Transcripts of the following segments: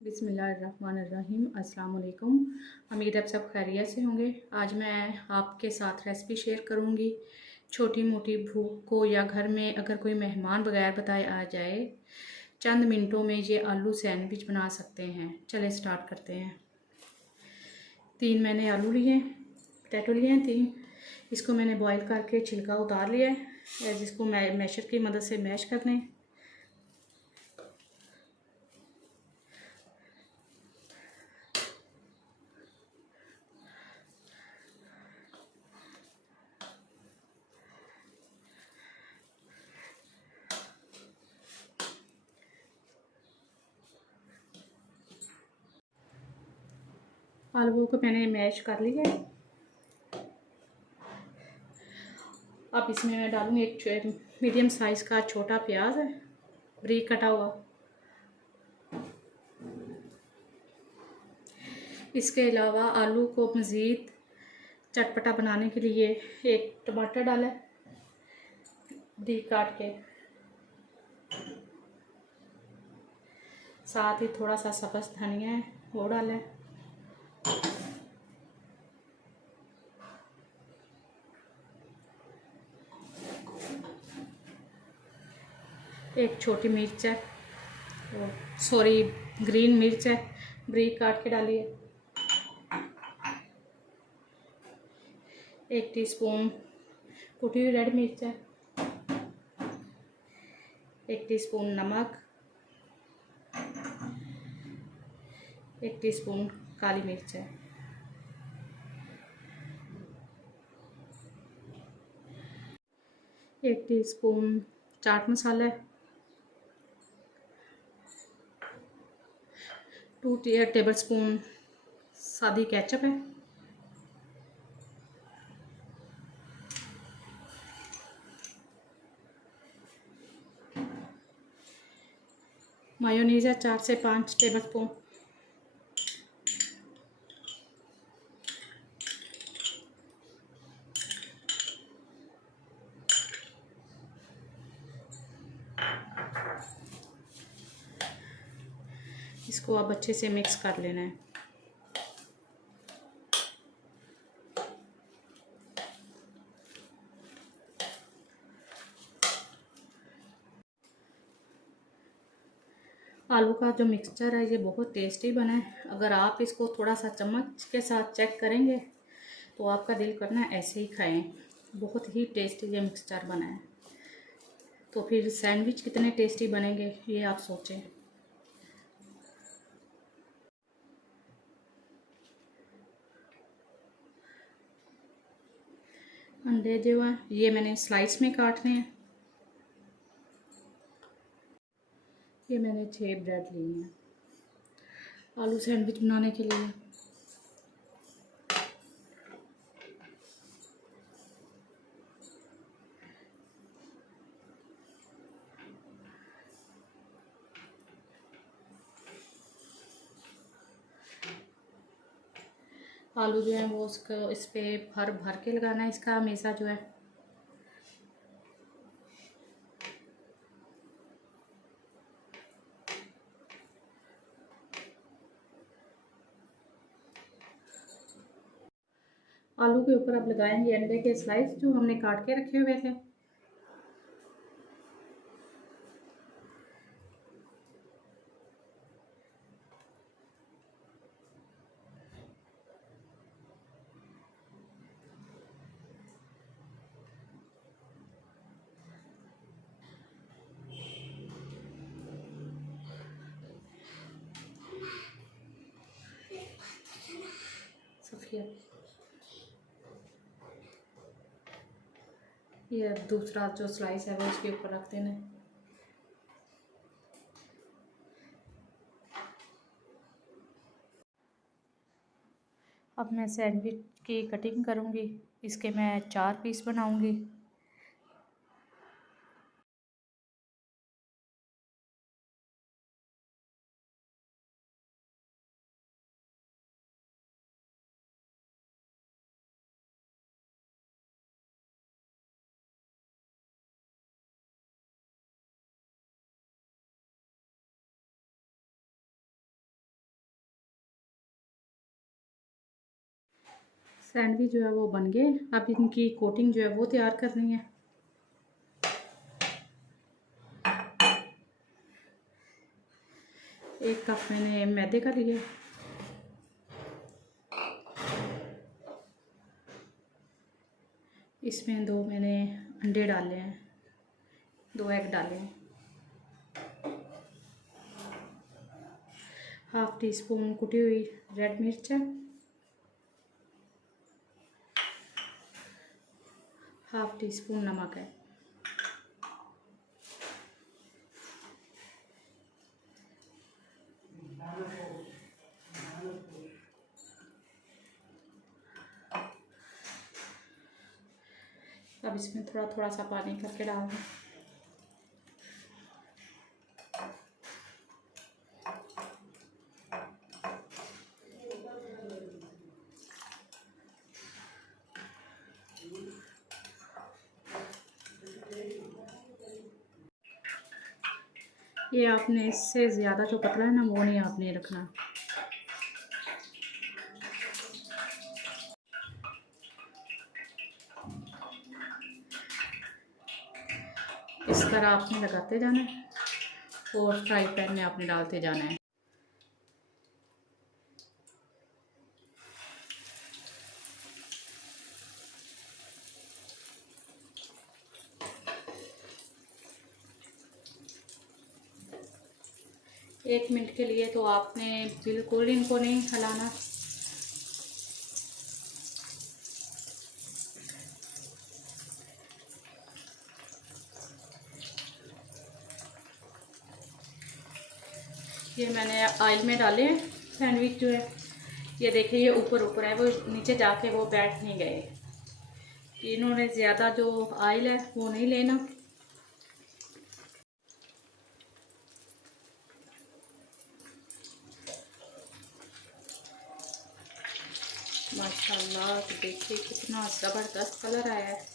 बिस्मिल्लाहिर्रहमानिर्रहीम। अस्सलाम वालेकुम। उम्मीद है आप सब खैरियत से होंगे। आज मैं आपके साथ रेसिपी शेयर करूंगी। छोटी मोटी भूख को या घर में अगर कोई मेहमान बगैर बताए आ जाए, चंद मिनटों में ये आलू सैंडविच बना सकते हैं। चले स्टार्ट करते हैं। 3 मैंने आलू लिए, पोटैटो लिए हैं 3। इसको मैंने बॉईल करके छिलका उतार लिया है, जिसको मैशर की मदद से मैश कर लें। आलूओं को मैंने मैश कर लिया है। अब इसमें मैं डालूँगी एक मीडियम साइज़ का छोटा प्याज है, बारीक कटा हुआ। इसके अलावा आलू को मज़ीद चटपटा बनाने के लिए एक टमाटर डाला है, बारीक काट के। साथ ही थोड़ा सा सब्ज़ धनिया है, वो डाला है। एक छोटी मिर्च है, सॉरी ग्रीन मिर्च है, बारीक काट के डाली है। 1 टीस्पून कुटी हुई रेड मिर्च है। 1 टीस्पून नमक। 1 टीस्पून काली मिर्च है। 1 टीस्पून चाट मसाला है। 2 टेबलस्पून सादी केचप है। मायोनीज है 4 से 5 टेबलस्पून। इसको अब अच्छे से मिक्स कर लेना है। आलू का जो मिक्सचर है ये बहुत टेस्टी बना है। अगर आप इसको थोड़ा सा चम्मच के साथ चेक करेंगे तो आपका दिल करना ऐसे ही खाएं। बहुत ही टेस्टी ये मिक्सचर बना है। तो फिर सैंडविच कितने टेस्टी बनेंगे ये आप सोचें। अंडे जो है ये मैंने स्लाइस में काटने हैं। ये मैंने 6 ब्रेड लिए हैं आलू सैंडविच बनाने के लिए। आलू जो है वो उसको इस पे भर भर के लगाना है, इसका हमेशा जो है। आलू के ऊपर अब लगाएंगे अंडे के स्लाइस जो हमने काट के रखे हुए थे। सफिया ये दूसरा जो स्लाइस है वो इसके ऊपर रख देना है। अब मैं सैंडविच की कटिंग करूँगी। इसके मैं 4 पीस बनाऊँगी। सैंडविच जो है वो बन गए। अब इनकी कोटिंग जो है वो तैयार करनी है। एक कप मैंने मैदे का लिया, इसमें 2 मैंने अंडे डाले हैं, 2 एग डाले हैं। हाफ टी स्पून कुटी हुई रेड मिर्च है, हाफ टी स्पून नमक है। अब इसमें थोड़ा थोड़ा सा पानी करके डालना। ये आपने इससे ज़्यादा जो पतला है ना वो नहीं आपने रखना। इस तरह आपने लगाते जाना है और फ्राई पैन में आपने डालते जाना है। एक मिनट के लिए तो आपने बिल्कुल इनको नहीं हिलाना। ये मैंने ऑयल में डाले हैं सैंडविच जो है, ये देखिए ये ऊपर ऊपर है, वो नीचे जाके वो बैठ नहीं गए। इन्होंने ज़्यादा जो ऑयल है वो नहीं लेना। माशाल्लाह, तो देखिए कितना ज़बरदस्त कलर आया है।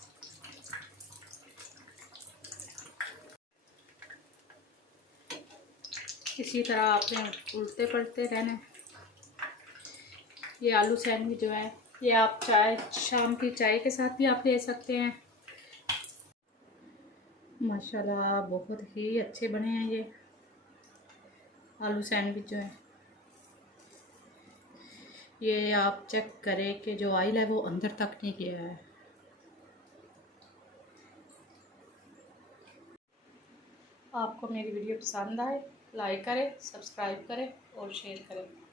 इसी तरह आपने उल्टे पलटे रहना। ये आलू सैंडविच जो है ये आप चाय शाम की चाय के साथ भी आप ले सकते हैं। माशाल्लाह बहुत ही अच्छे बने हैं ये आलू सैंडविच जो है। ये आप चेक करें कि जो ऑयल है वो अंदर तक नहीं गया है। आपको मेरी वीडियो पसंद आए लाइक करें, सब्सक्राइब करें और शेयर करें।